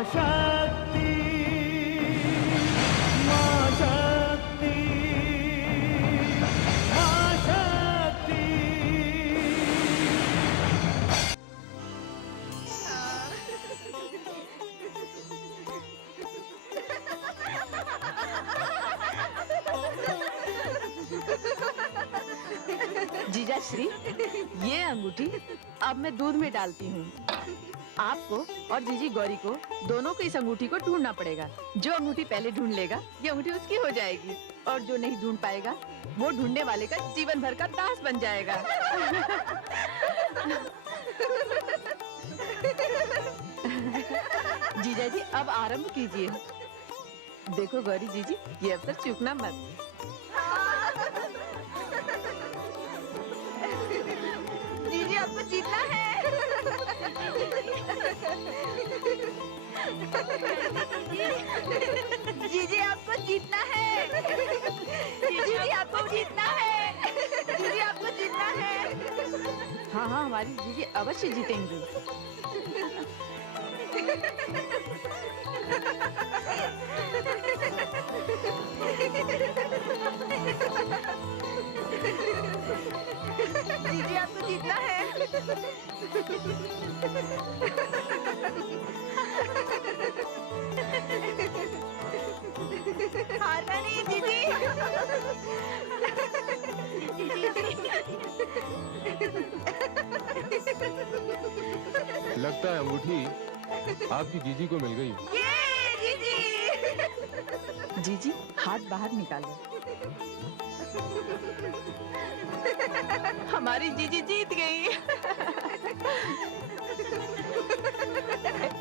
शक्ति, माँ शक्ति, माँ शक्ति। जीजाश्री, ये अंगूठी अब मैं दूध में डालती हूँ। आपको और जीजी गौरी को दोनों को इस अंगूठी को ढूंढना पड़ेगा। जो अंगूठी पहले ढूंढ लेगा ये अंगूठी उसकी हो जाएगी, और जो नहीं ढूंढ पाएगा वो ढूंढने वाले का जीवन भर का दास बन जाएगा। जीजा जी अब आरंभ कीजिए। देखो गौरी जीजी, ये अवसर चूकना मत। जीजी आपको जीतना है। जीजी आपको जीतना है। जीजी आपको जीतना है। जीजी आपको जीतना है। हाँ हाँ, हमारी जीजी अवश्य जीतेंगी। जीजी आपको जीतना है। हारना नहीं दीदी। लगता है अंगूठी आपकी जीजी को मिल गई। ये जीजी। जीजी हाथ बाहर निकालो। हमारी जीजी जीत गई।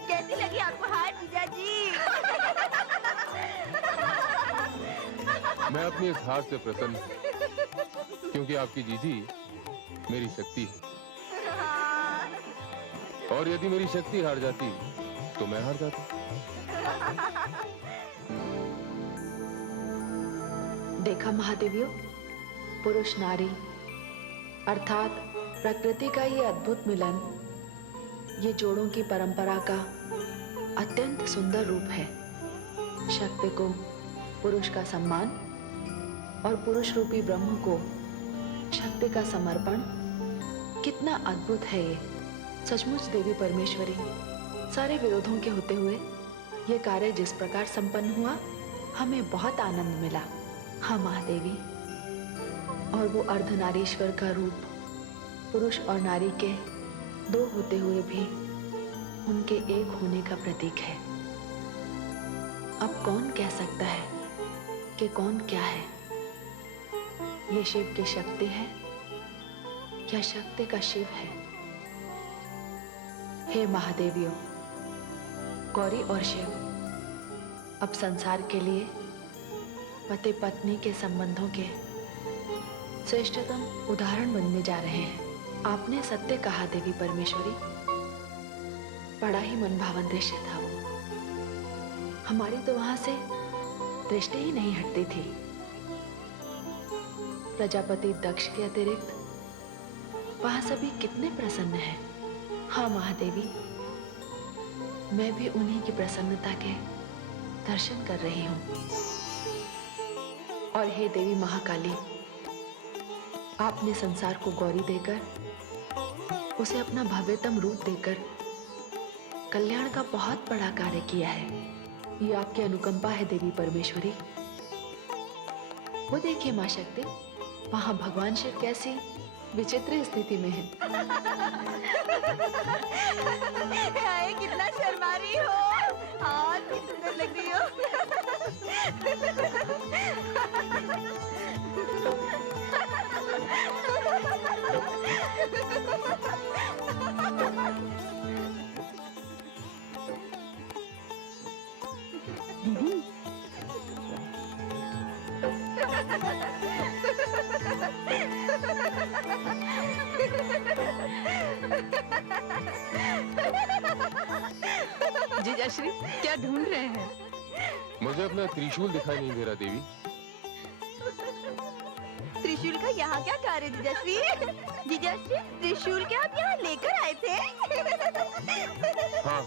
कैसी लगी आपको हार जीजा जी? मैं अपनी इस हार से प्रसन्न हूँ, क्योंकि आपकी जीजी मेरी शक्ति है। और यदि मेरी शक्ति हार जाती तो मैं हार जाता। देखा महादेवियों, पुरुष नारी अर्थात प्रकृति का ये अद्भुत मिलन, ये जोड़ों की परंपरा का अत्यंत सुंदर रूप है। शक्ति को पुरुष का सम्मान और पुरुष रूपी ब्रह्म को शक्ति का समर्पण, कितना अद्भुत है ये। सचमुच देवी परमेश्वरी, सारे विरोधों के होते हुए ये कार्य जिस प्रकार संपन्न हुआ, हमें बहुत आनंद मिला। हाँ महादेवी, और वो अर्धनारीश्वर का रूप पुरुष और नारी के दो होते हुए भी उनके एक होने का प्रतीक है। अब कौन कह सकता है कि कौन क्या है? ये शिव की शक्ति है या शक्ति का शिव है? हे महादेवियों, गौरी और शिव अब संसार के लिए पति पत्नी के संबंधों के श्रेष्ठतम उदाहरण बनने जा रहे हैं। आपने सत्य कहा देवी परमेश्वरी, बड़ा ही मनभावन दृश्य था वो। हमारी तो वहां से दृष्टि ही नहीं हटती थी। प्रजापति दक्ष के अतिरिक्त वहां सभी कितने प्रसन्न हैं। हाँ महादेवी, मैं भी उन्हीं की प्रसन्नता के दर्शन कर रही हूँ। और हे देवी महाकाली, आपने संसार को गौरी देकर, उसे अपना भव्यतम रूप देकर कल्याण का बहुत बड़ा कार्य किया है। ये आपकी अनुकंपा है देवी परमेश्वरी। वो देखिए माँ शक्ति, वहां भगवान शिव कैसी विचित्र स्थिति में है। हाय कितना शर्मा रही हो। हाँ कितनी सुंदर लग रही हो। दीदी जीजाश्री क्या ढूंढ रहे हैं? मुझे अपना त्रिशूल दिखाई नहीं दे रहा देवी। त्रिशूल का यहाँ क्या कार्य जीजाश्री? जीजाश्री त्रिशूल क्या आप यहाँ लेकर आए थे? हाँ,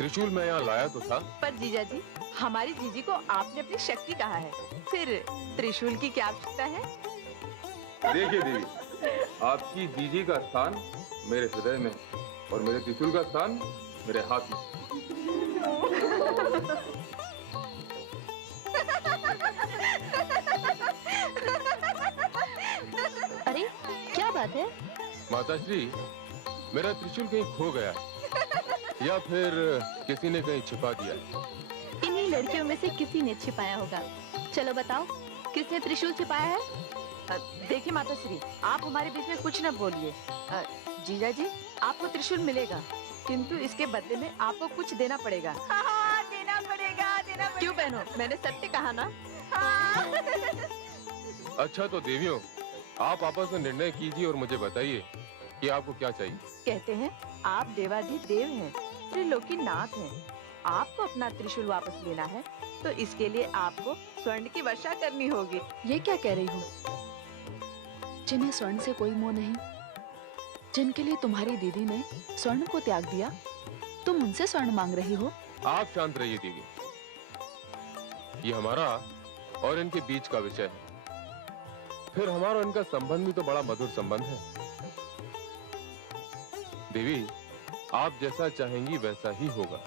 त्रिशूल मैं यहाँ लाया तो था। पर जीजा जी, हमारी जीजी को आपने अपनी शक्ति कहा है, फिर त्रिशूल की क्या आवश्यकता है? देखिए देवी, आपकी जीजी का स्थान मेरे हृदय में और मेरे त्रिशूल का स्थान मेरे हाथ में। अरे क्या बात है? माताश्री, मेरा त्रिशूल कहीं खो गया है या फिर किसी ने कहीं छिपा दिया है। इन्हीं लड़कियों में से किसी ने छिपाया होगा। चलो बताओ, किसने त्रिशूल छिपाया है? देखिए माताश्री, आप हमारे बीच में कुछ न बोलिए। जीजा जी, आपको त्रिशूल मिलेगा, किंतु इसके बदले में आपको कुछ देना पड़ेगा। हाँ, देना पड़ेगा, देना पड़ेगा। क्यों बहनों, मैंने सत्य कहा ना? हाँ। अच्छा तो देवियों, आप आपस में निर्णय कीजिए और मुझे बताइए कि आपको क्या चाहिए। कहते हैं आप देवाधिदेव हैं, त्रिलोकीनाथ हैं। आपको अपना त्रिशूल वापस लेना है, तो इसके लिए आपको स्वर्ण की वर्षा करनी होगी। ये क्या कह रही हो? जिन्हें स्वर्ण से कोई मोह नहीं, जिनके लिए तुम्हारी दीदी ने स्वर्ण को त्याग दिया, तुम उनसे स्वर्ण मांग रही हो? आप शांत रहिए देवी, ये हमारा और इनके बीच का विषय है। फिर हमारा और इनका संबंध भी तो बड़ा मधुर संबंध है। देवी, आप जैसा चाहेंगी वैसा ही होगा।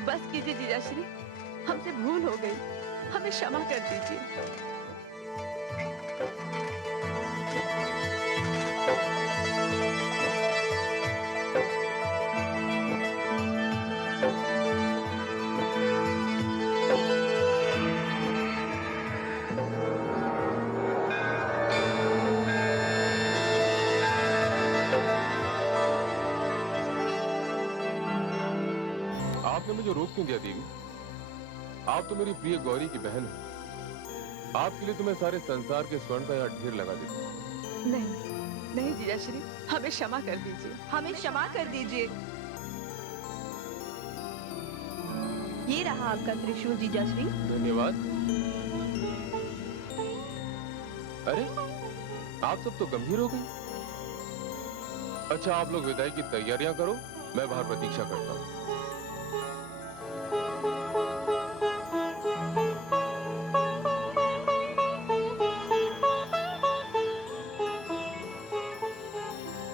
बस कीजिए जीजाश्री, हमसे भूल हो गई, हमें क्षमा कर दीजिए। आपने मुझे रोक क्यों दिया देवी? आप तो मेरी प्रिय गौरी की बहन है। आपके लिए तो मैं सारे संसार के स्वर्ण का यहाँ ढेर लगा देता हूँ। नहीं नहीं जीजाश्री, हमें क्षमा कर दीजिए, हमें क्षमा कर दीजिए। ये रहा आपका त्रिशूल जीजाश्री। धन्यवाद। अरे, आप सब तो गंभीर हो गए। अच्छा, आप लोग विदाई की तैयारियां करो, मैं बाहर प्रतीक्षा करता हूँ।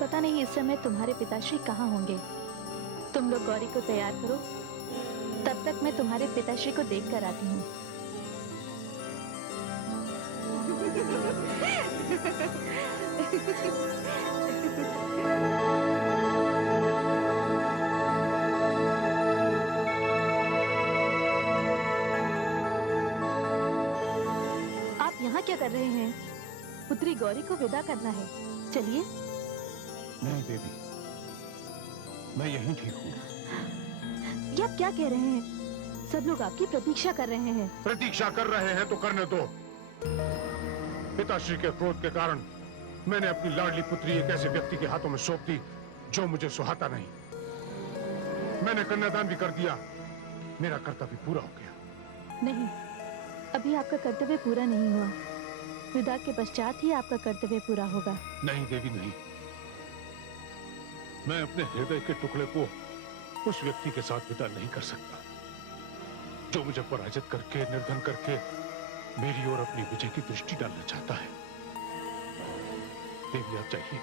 पता नहीं इस समय तुम्हारे पिताश्री कहाँ होंगे। तुम लोग गौरी को तैयार करो, तब तक मैं तुम्हारे पिताश्री को देख कर आती हूँ। आप यहाँ क्या कर रहे हैं? पुत्री गौरी को विदा करना है, चलिए। नहीं देवी, मैं यहीं ठीक हूँ। ये आप क्या कह रहे हैं? सब लोग आपकी प्रतीक्षा कर रहे हैं। प्रतीक्षा कर रहे हैं तो करने दो। पिताश्री के क्रोध के कारण मैंने अपनी लाडली पुत्री एक ऐसे व्यक्ति के हाथों में सौंप दी जो मुझे सुहाता नहीं। मैंने कन्यादान भी कर दिया। मेरा कर्तव्य पूरा हो गया। नहीं, अभी आपका कर्तव्य पूरा नहीं हुआ। विदा के पश्चात ही आपका कर्तव्य पूरा होगा। नहीं देवी, नहीं। मैं अपने हृदय के टुकड़े को उस व्यक्ति के साथ विदा नहीं कर सकता जो मुझे पराजित करके, निर्धन करके मेरी ओर अपनी विजय की दृष्टि डालना चाहता है। देवी, आप चाहिए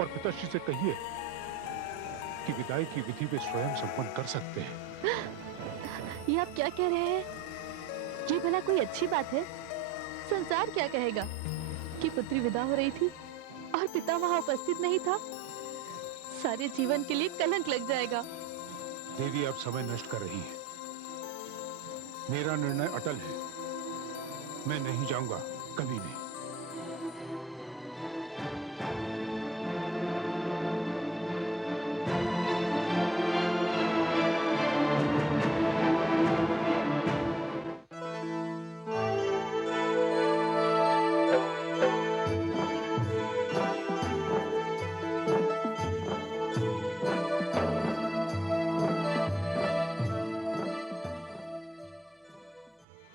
और पिताश्री से कहिए कि विदाई की विधि वे स्वयं संपन्न कर सकते हैं। ये आप क्या कह रहे हैं? ये भला कोई अच्छी बात है? संसार क्या कहेगा कि पुत्री विदा हो रही थी और पिता वहां उपस्थित नहीं था? सारे जीवन के लिए कलंक लग जाएगा। देवी अब समय नष्ट कर रही है। मेरा निर्णय अटल है। मैं नहीं जाऊंगा, कभी नहीं।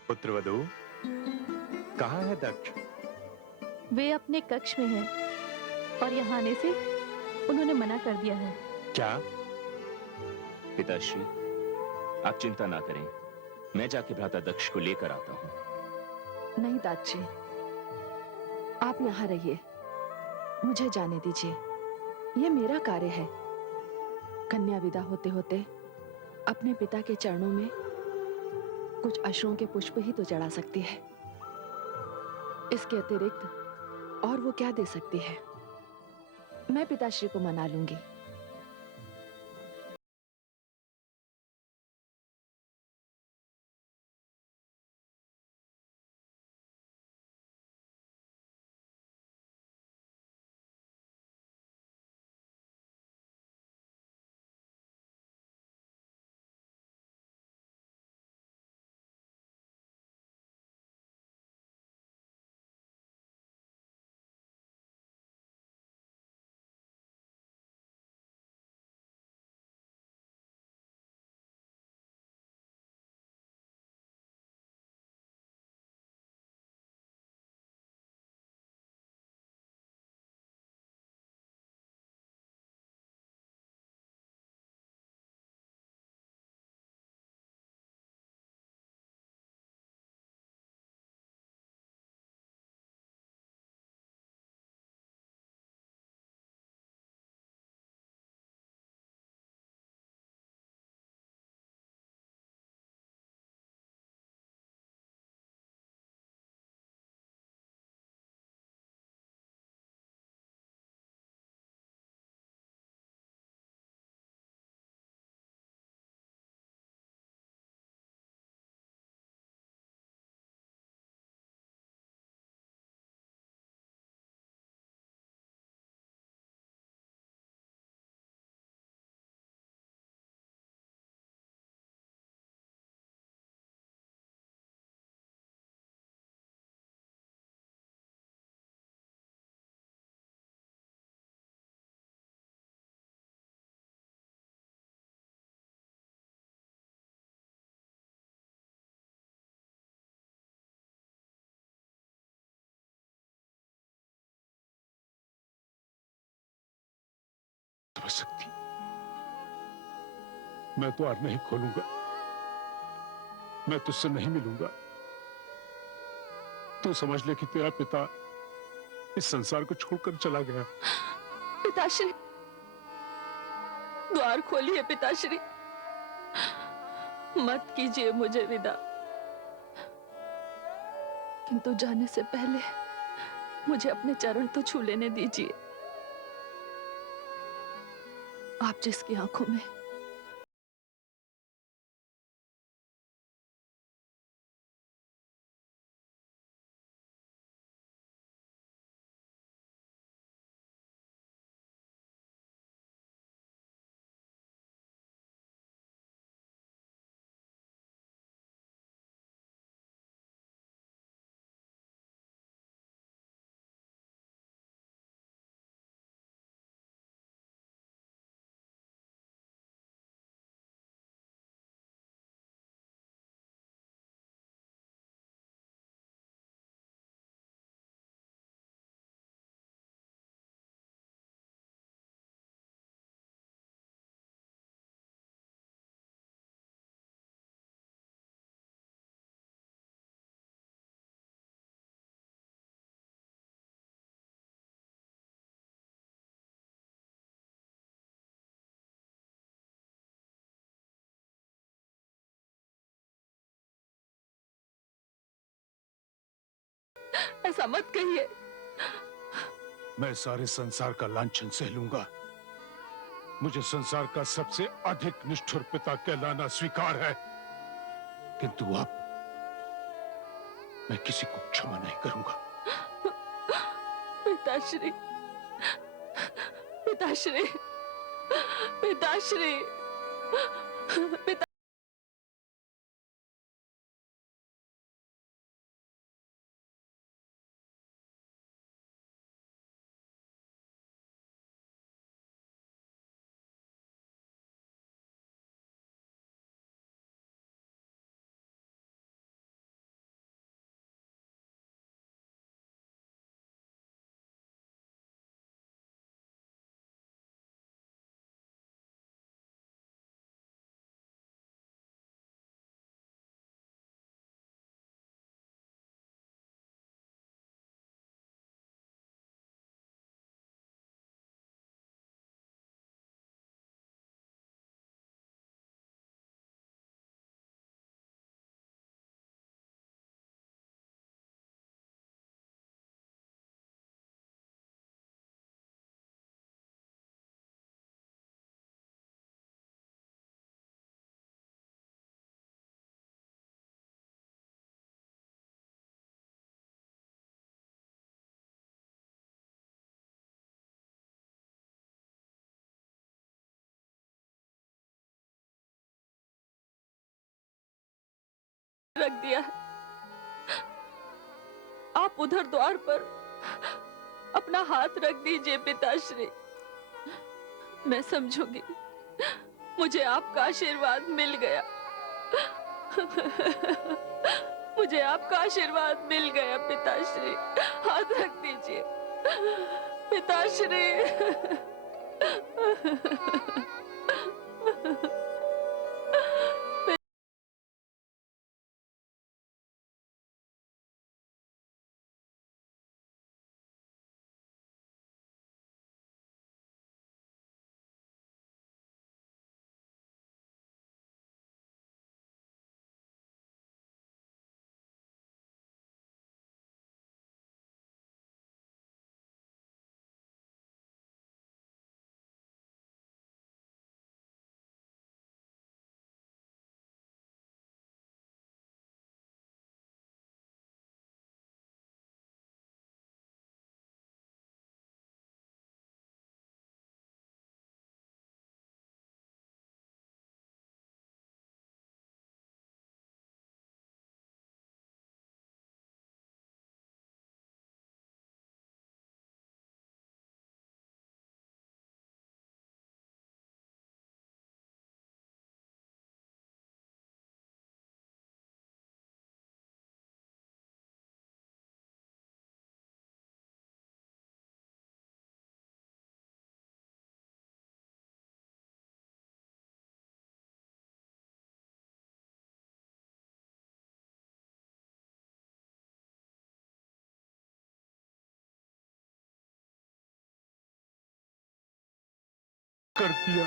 पुत्रवधू, कहाँ है दक्ष? वे अपने कक्ष में हैं और यहाँ आने से उन्होंने मना कर दिया है। क्या? पिताश्री, आप चिंता ना करें, मैं जाके भ्राता दक्ष को लेकर आता हूँ। नहीं दादाजी, आप यहाँ रहिए, मुझे जाने दीजिए। ये मेरा कार्य है। कन्या विदा होते होते अपने पिता के चरणों में कुछ अश्रुओं के पुष्प ही तो चढ़ा सकती है। इसके अतिरिक्त और वो क्या दे सकती है? मैं पिताश्री को मना लूंगी। समझ सकती, मैं द्वार नहीं खोलूंगा, मैं तुझसे नहीं मिलूंगा। तू समझ ले कि तेरा पिता इस संसार को छोड़कर चला गया। पिताश्री, द्वार खोलिए पिताश्री, मत कीजिए मुझे विदा। किंतु जाने से पहले मुझे अपने चरण तो छू लेने दीजिए। आप जिसकी आंखों में ऐसा मत कहिए। मैं सारे संसार का लांछन सह लूंगा, मुझे संसार का सबसे अधिक निष्ठुर पिता कहलाना स्वीकार है, किंतु अब मैं किसी को क्षमा नहीं करूंगा। पिताश्री, पिताश्री, पिताश्री, पिता रख दिया है। आप उधर द्वार पर अपना हाथ रख दीजिए पिताश्री, मैं समझूंगी मुझे आपका आशीर्वाद मिल गया। मुझे आपका आशीर्वाद मिल गया पिताश्री, हाथ रख दीजिए पिताश्री। कर दिया